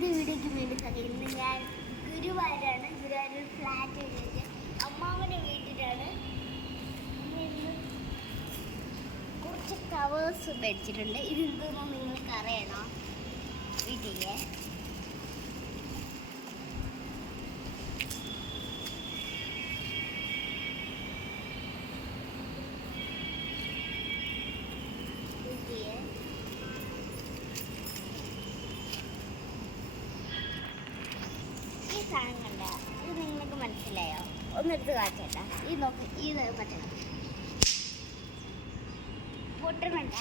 വീഡിയോക്ക് വേണ്ടി ഇന്ന് ഞാൻ ഗുരുവായൂരാണ്. ഗുരുവായൂർ ഫ്ലാറ്റ് എഴുതിയിട്ട് അമ്മാവൻ്റെ വീട്ടിലാണ്. കുറച്ച് കവേഴ്സ് മേടിച്ചിട്ടുണ്ട്. ഇത് എന്തെന്ന് നിങ്ങൾക്ക് അറിയണോ? വീട്ടിലെ സാധനം കണ്ട ഇത് നിങ്ങൾക്ക് മനസ്സിലായോ? ഒന്നെടുത്ത് കാച്ചേട്ടാ. ഈ നോക്ക്, ഇത് പറ്റണം പൊട്ടണണ്ട.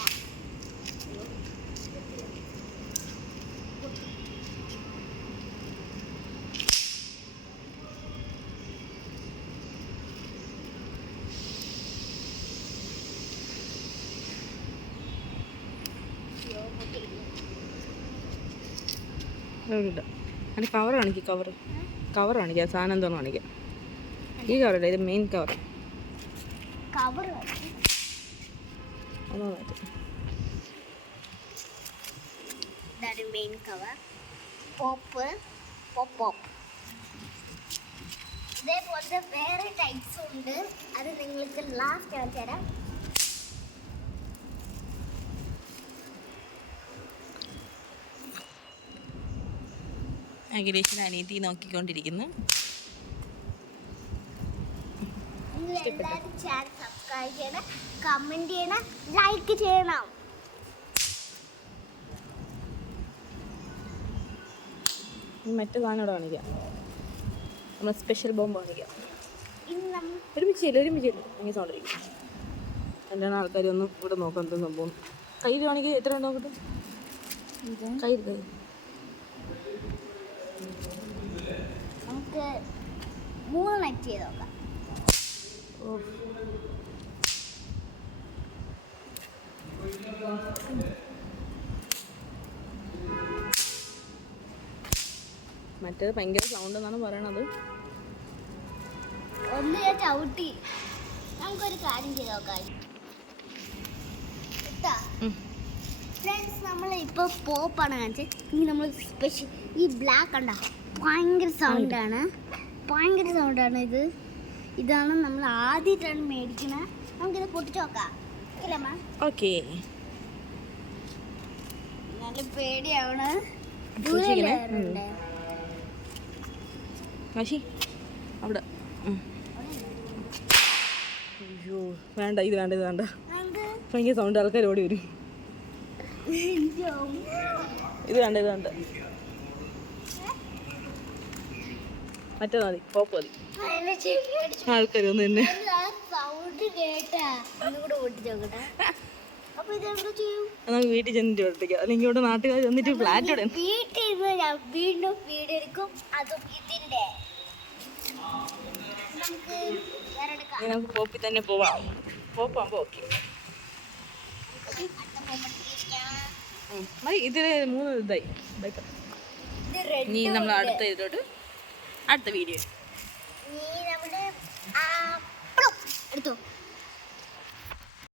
അതിൻ്റെ കവർ കാണിക്കുക. കവർ കാണിക്കുക. സാധനം എന്തോന്ന് കാണിക്കുക. ഈ കവറല്ല, ഇത് മെയിൻ കവർ. ഇതാണ് മെയിൻ കവർ. പോപ്പ് പോപ്പ് ഇതേപോലത്തെ വേറെ ടൈപ്സ് ഉണ്ട്. അത് നിങ്ങൾക്ക് ലാസ്റ്റ് കാണിച്ചു തരാം. അഖിലേഷിന് അനിയത്തി നോക്കിക്കൊണ്ടിരിക്കുന്നു. എല്ലാവരും ചാനൽ സബ്സ്ക്രൈബ് ചെയ്യണം, കമന്റ് ചെയ്യണം, ലൈക്ക് ചെയ്യണം. മറ്റു സാധനം ഇവിടെ കാണിക്കാം. നമ്മൾ സ്പെഷ്യൽ ബോംബ് കാണിക്കാം. ഒരുമിച്ചില്ല ഇങ്ങനെ സൗണ്ടിരിക്കും. എന്താണ് ആൾക്കാർ ഒന്ന് ഇവിടെ നോക്കാം എന്താ സംഭവം. കയ്യിൽ കാണിക്കുക. എത്ര ഉണ്ട് നോക്കട്ടെ. കയ്യിൽ നമുക്ക് 3 നെറ്റ് ചെയ്ത് നോക്കാം. മറ്റേത് ഭയങ്കര സൗണ്ട് എന്നാണ് പറയണത്. ഒന്ന് ഞാൻ ചവിട്ടി. നമുക്കൊരു കാര്യം ചെയ്ത് നോക്കാം. ഫ്രണ്ട്സ്, നമ്മൾ ഇപ്പോൾ പോപ്പാണ് കാണിച്ചത്. ഇനി നമ്മൾ സ്പെഷ്യൽ ഈ ബ്ലാക്ക് കണ്ട ഭയങ്കര സൗണ്ടാണ്. ഇത് ഇതാണ് നമ്മൾ ആദ്യമായിട്ടാണ് മേടിക്കുന്നത്. നമുക്കിത് പൊട്ടിച്ച് നോക്കാം. ഓക്കെ. നല്ല പേടിയാണ്. അവിടെ അയ്യോ വേണ്ട, ഇത് വേണ്ട. ഭയങ്കര സൗണ്ട്. ആൾക്കാർ ഓടി വരും. ഇത് വേണ്ട. മറ്റേ മതി, പോപ്പ് മതി. ആൾക്കാർ ഒന്ന് തന്നെ നമുക്ക് വീട്ടിൽ ചെന്നിട്ട് പഠിപ്പിക്കാം. അല്ലെങ്കിൽ ഇവിടെ നാട്ടുകാർ വന്നിട്ട് ഫ്ലാറ്റ് ഇടാൻ. വീണ്ടും വീട് എടുക്കും. അതും ഇതിന്റെ നമുക്ക് പോപ്പിൽ തന്നെ പോവാം. പോപ്പാകുമ്പോ ഓക്കെ മതി. ഇതില് 3 ഇതായി. ഇനി നമ്മൾ അടുത്ത വീഡിയോ എടുത്തു.